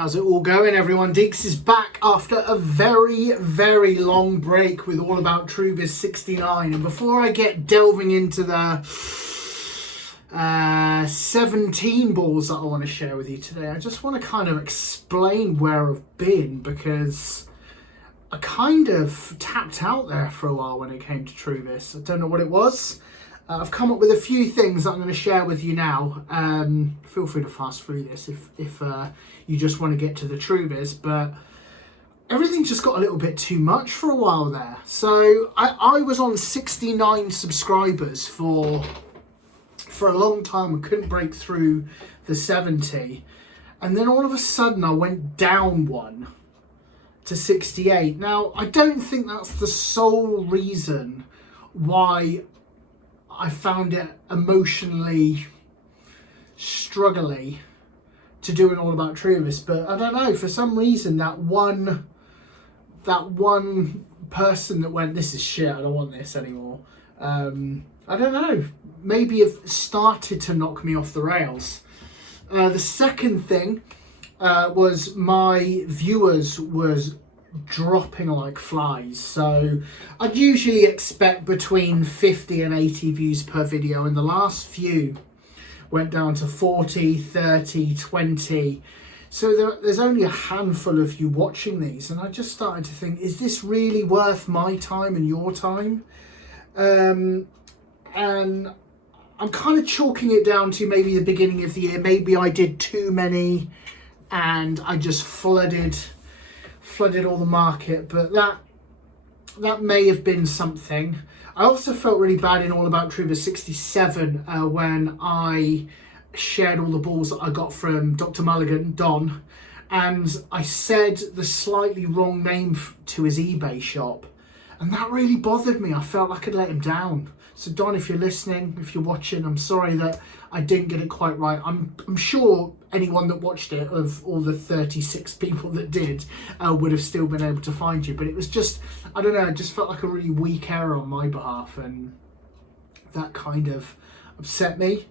How's it all going, everyone? Deeks is back after a very, very long break with All About Truvis 69. And before I get delving into the 17 balls that I want to share with you today, I just want to kind of explain where I've been, because I kind of tapped out there for a while when it came to Truvis. I don't know what it was. I've come up with a few things that I'm going to share with you now. Feel free to fast through this if you just want to get to the Truvis, but everything just got a little bit too much for a while there. So I was on 69 subscribers for a long time. We couldn't break through the 70, and then all of a sudden I went down one to 68. Now, I don't think that's the sole reason why I found it emotionally struggling to do an All About Truvis, but I don't know, for some reason that one person that went, "This is shit, I don't want this anymore," I don't know, maybe it started to knock me off the rails. The second thing was my viewers was dropping like flies. So I'd usually expect between 50 and 80 views per video, and the last few went down to 40, 30, 20. So there's only a handful of you watching these, and I just started to think, is this really worth my time and your time? And I'm kind of chalking it down to maybe the beginning of the year. Maybe I did too many and I just flooded all the market, but that may have been something. I also felt really bad in All About Truvis 67 when I shared all the balls that I got from Dr. Mulligan, Don, and I said the slightly wrong name to his eBay shop, and that really bothered me. I felt like I'd let him down. So Don, if you're listening, if you're watching, I'm sorry that I didn't get it quite right. I'm sure anyone that watched it, of all the 36 people that did, would have still been able to find you. But it was just, I don't know, it just felt like a really weak error on my behalf, and that kind of upset me.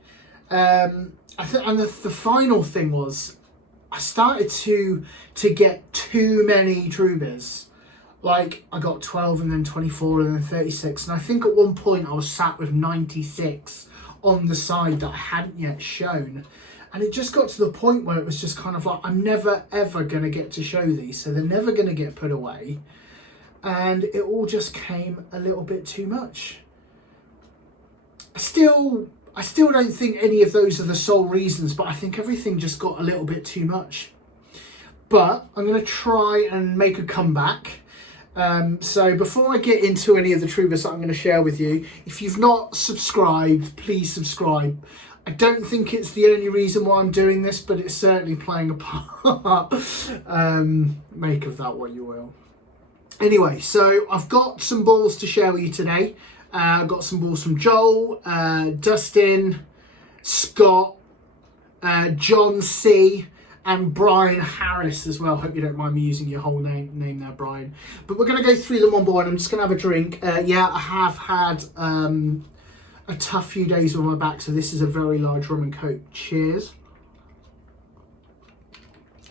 And the final thing was, I started to get too many Truvis. Like, I got 12 and then 24 and then 36. And I think at one point I was sat with 96 on the side that I hadn't yet shown. And it just got to the point where it was just kind of like, I'm never, ever going to get to show these. So they're never going to get put away. And it all just came a little bit too much. I still don't think any of those are the sole reasons, but I think everything just got a little bit too much. But I'm going to try and make a comeback. So before I get into any of the Truvis that I'm going to share with you, if you've not subscribed, please subscribe. I don't think it's the only reason why I'm doing this, but it's certainly playing a part. Make of that what you will. Anyway, so I've got some balls to share with you today. I've got some balls from Joel, Dustin, Scott, John C., and Brian Harris as well. Hope you don't mind me using your whole name there, Brian. But we're going to go through them on board. I'm just going to have a drink. Yeah, I have had a tough few days on my back, so this is a very large rum and coke. Cheers.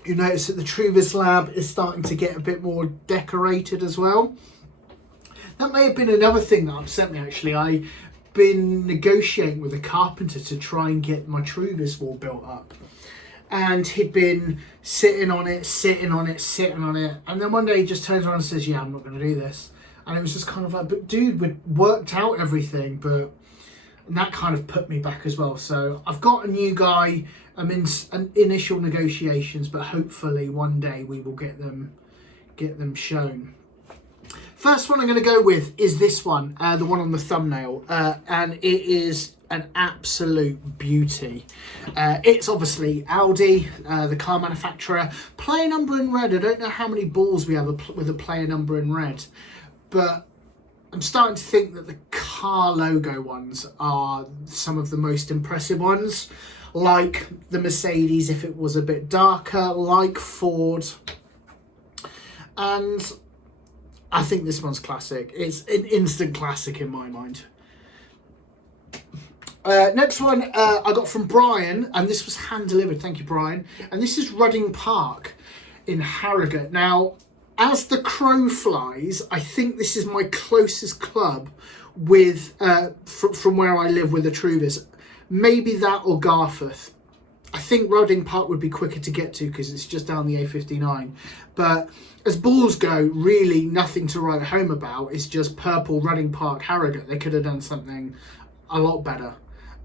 You notice that the Truvis lab is starting to get a bit more decorated as well. That may have been another thing that upset me, actually. I've been negotiating with a carpenter to try and get my Truvis wall built up. And he'd been sitting on it. And then one day he just turns around and says, "Yeah, I'm not going to do this." And it was just kind of like, but dude, we'd worked out everything. But that kind of put me back as well. So I've got a new guy. I'm in initial negotiations, but hopefully one day we will get them shown. First one I'm going to go with is this one, the one on the thumbnail. And it is an absolute beauty. It's obviously Audi, the car manufacturer. Player number in red. I don't know how many balls we have with a player number in red, but I'm starting to think that the car logo ones are some of the most impressive ones. Like the Mercedes, if it was a bit darker, like Ford. And I think this one's classic. It's an instant classic in my mind. Next one I got from Brian, and this was hand delivered. Thank you, Brian. And this is Rudding Park in Harrogate. Now, as the crow flies, I think this is my closest club with from where I live with a Truvis. Maybe that or Garforth. I think Rudding Park would be quicker to get to because it's just down the A59. But as balls go, really nothing to write home about. It's just purple Rudding Park Harrogate. They could have done something a lot better.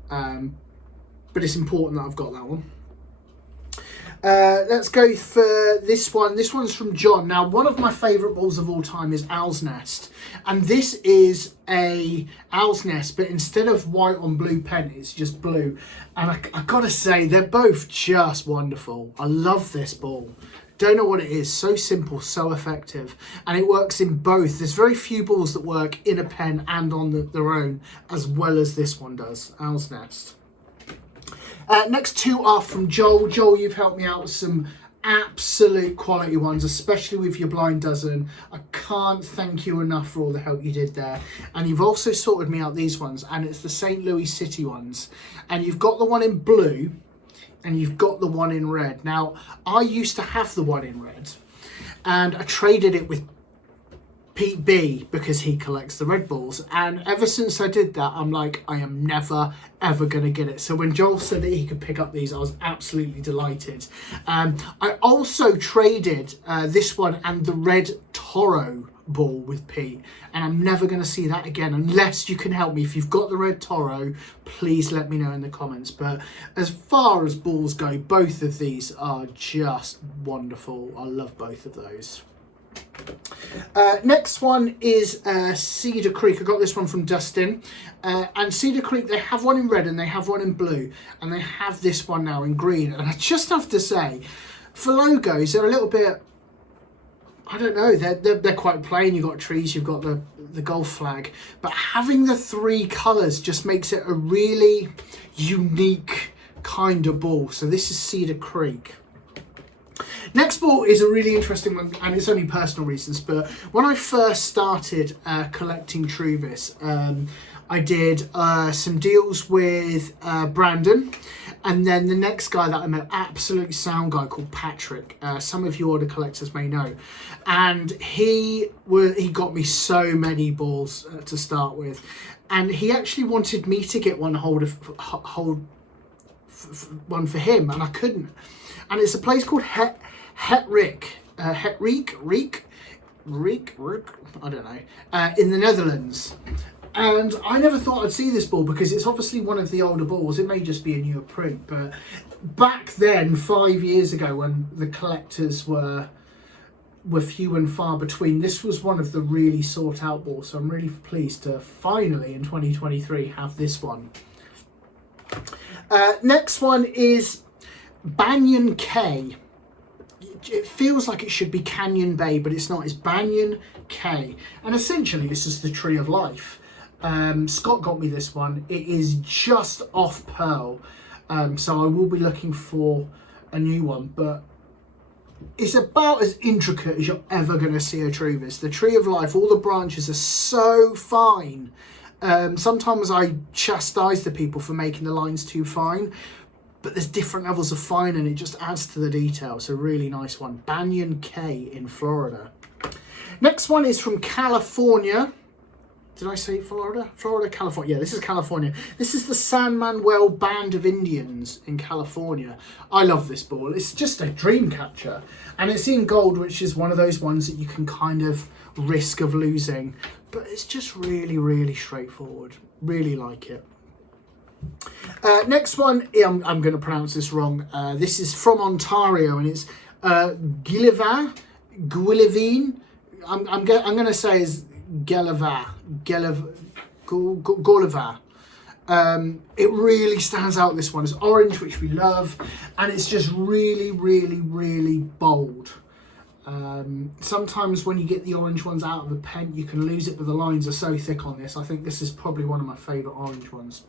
But it's important that I've got that one. Let's go for this one. This one's from John. Now, one of my favourite balls of all time is Owl's Nest. And this is a Owl's Nest, but instead of white on blue pen, it's just blue. And I gotta say, they're both just wonderful. I love this ball. Don't know what it is. So simple, so effective. And it works in both. There's very few balls that work in a pen and on their own, as well as this one does. Owl's Nest. Next two are from Joel. Joel, you've helped me out with some absolute quality ones, especially with your blind dozen. I can't thank you enough for all the help you did there. And you've also sorted me out these ones, and it's the St. Louis City ones. And you've got the one in blue, and you've got the one in red. Now, I used to have the one in red, and I traded it with Pete B because he collects the red balls, and ever since I did that, I'm like, I am never ever gonna get it. So when Joel said that he could pick up these, I was absolutely delighted. I also traded this one and the red Toro ball with Pete, and I'm never going to see that again unless you can help me. If you've got the red Toro, please let me know in the comments. But as far as balls go, both of these are just wonderful. I love both of those. Next one is Cedar Creek. I got this one from Dustin, and Cedar Creek, they have one in red and they have one in blue, and they have this one now in green. And I just have to say, for logos, they're a little bit, I don't know, they're quite plain. You've got trees, you've got the golf flag, but having the three colours just makes it a really unique kind of ball. So this is Cedar Creek. Next ball is a really interesting one, and it's only personal reasons, but when I first started collecting Truvis, I did some deals with Brandon, and then the next guy that I met, absolute sound guy called Patrick. Some of you order collectors may know, and he got me so many balls to start with, and he actually wanted me to get one one for him, and I couldn't. And it's a place called Hetrik, I don't know, in the Netherlands. And I never thought I'd see this ball because it's obviously one of the older balls. It may just be a newer print, but back then, 5 years ago, when the collectors were few and far between, this was one of the really sought out balls. So I'm really pleased to finally in 2023 have this one. Next one is Banyan K. It feels like it should be Canyon Bay, but it's not. It's Banyan K, and essentially this is the Tree of Life. Scott got me this one. It is just off pearl, so I will be looking for a new one, but it's about as intricate as you're ever going to see a Truvis. The Tree of Life, all the branches are so fine. Sometimes I chastise the people for making the lines too fine, but there's different levels of fine and it just adds to the detail. It's a really nice one. Banyan K in Florida. Next one is from California. Did I say Florida? Florida, California. Yeah, this is California. This is the San Manuel Band of Indians in California. I love this ball. It's just a dream catcher. And it's in gold, which is one of those ones that you can kind of risk of losing. But it's just really, really straightforward. Really like it. Next one, I'm going to pronounce this wrong. This is from Ontario, and it's Guilevin. I'm going to say is Gulliver. It really stands out, this one. It's orange, which we love, and it's just really, really, really bold. Sometimes when you get the orange ones out of the pen, you can lose it, but the lines are so thick on this. I think this is probably one of my favourite orange ones.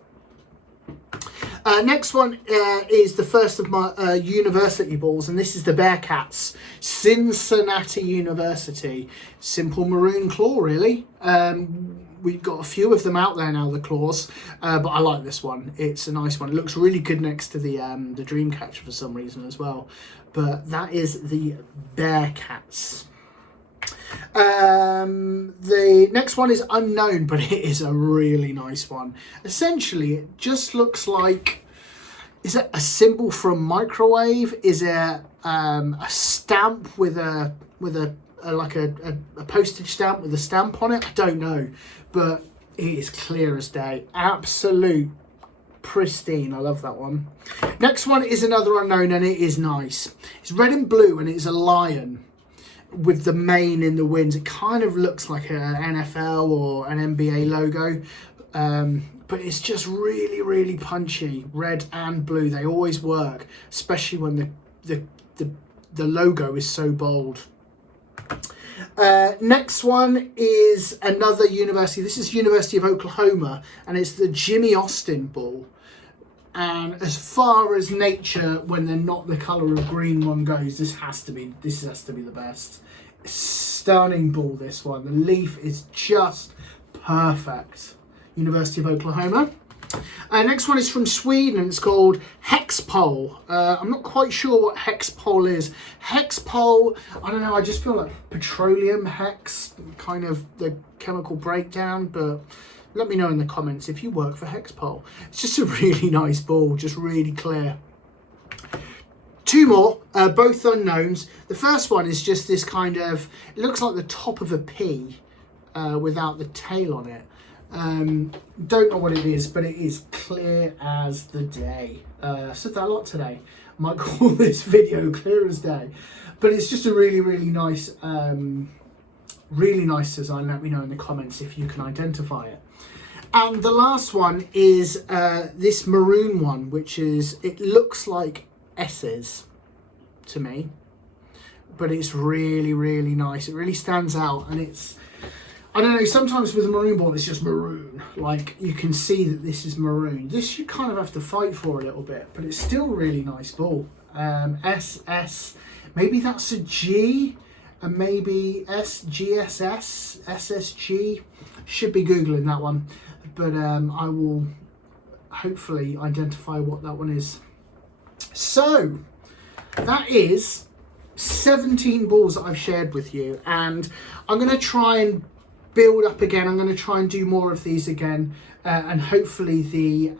Next one is the first of my university balls, and this is the Bearcats, Cincinnati University. Simple maroon claw, really. we've got a few of them out there now, the claws, but I like this one. It's a nice one. It looks really good next to the Dreamcatcher for some reason as well. But that is the Bearcats. The next one is unknown, but it is a really nice one. Essentially, it just looks like, is it a symbol from microwave? Is it a stamp with a postage stamp with a stamp on it? I don't know, but it is clear as day. Absolute pristine. I love that one. Next one is another unknown, and it is nice. It's red and blue, and it's a lion with the mane in the winds. It kind of looks like an NFL or an NBA logo, but it's just really, really punchy. Red and blue, they always work, especially when the logo is so bold. Next one is another university. This is University of Oklahoma, and it's the Jimmy Austin ball. And as far as nature, when they're not the colour of green one goes, this has to be the best. Stunning ball, this one. The leaf is just perfect. University of Oklahoma. Next one is from Sweden. It's called Hexpole. I'm not quite sure what Hexpole is. Hexpole, I don't know, I just feel like petroleum hex, kind of the chemical breakdown, but let me know in the comments if you work for Hexpole. It's just a really nice ball, just really clear. Two more, both unknowns. The first one is just this kind of, it looks like the top of a pea without the tail on it. Don't know what it is, but it is clear as the day. I've said that a lot today. I might call this video clear as day. But it's just a really, really nice design. Let me know in the comments if you can identify it. And the last one is this maroon one, which is, it looks like S's to me, but it's really, really nice. It really stands out, and it's, I don't know, sometimes with a maroon ball it's just maroon, like you can see that this is maroon. This you kind of have to fight for a little bit, but it's still a really nice ball. SS, maybe that's a G, and maybe SGSS, SSG, should be googling that one, but I will hopefully identify what that one is. So that is 17 balls that I've shared with you, and I'm going to try and build up again. I'm going to try and do more of these again, and hopefully the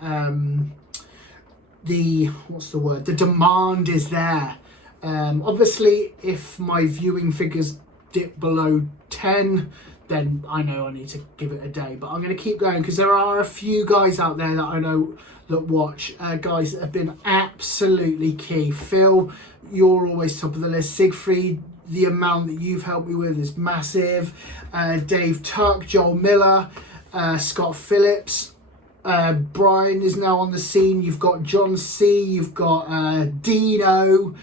demand is there. Obviously, if my viewing figures dip below 10, then I know I need to give it a day, but I'm going to keep going because there are a few guys out there that I know that watch, guys that have been absolutely key. Phil, you're always top of the list. Siegfried, the amount that you've helped me with is massive. Dave Tuck, Joel Miller, Scott Phillips, Brian is now on the scene. You've got John C, you've got Dino,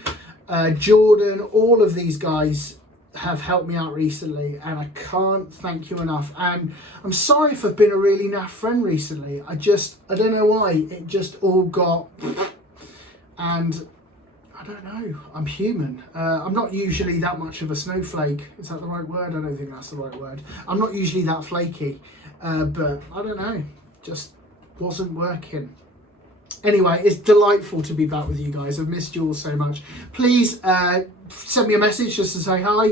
Jordan. All of these guys have helped me out recently, and I can't thank you enough. And I'm sorry if I've been a really naff friend recently. I don't know why, it just all got, and I don't know, I'm human. I'm not usually that much of a snowflake. Is that the right word? I don't think that's the right word. I'm not usually that flaky, but I don't know, just wasn't working. Anyway, it's delightful to be back with you guys. I've missed you all so much. Please send me a message just to say hi,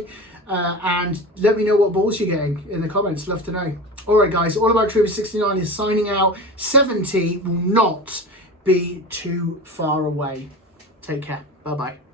and let me know what balls you're getting in the comments. Love to know. Alright guys, All About Truvis 69 is signing out. 70 will not be too far away. Take care. Bye bye.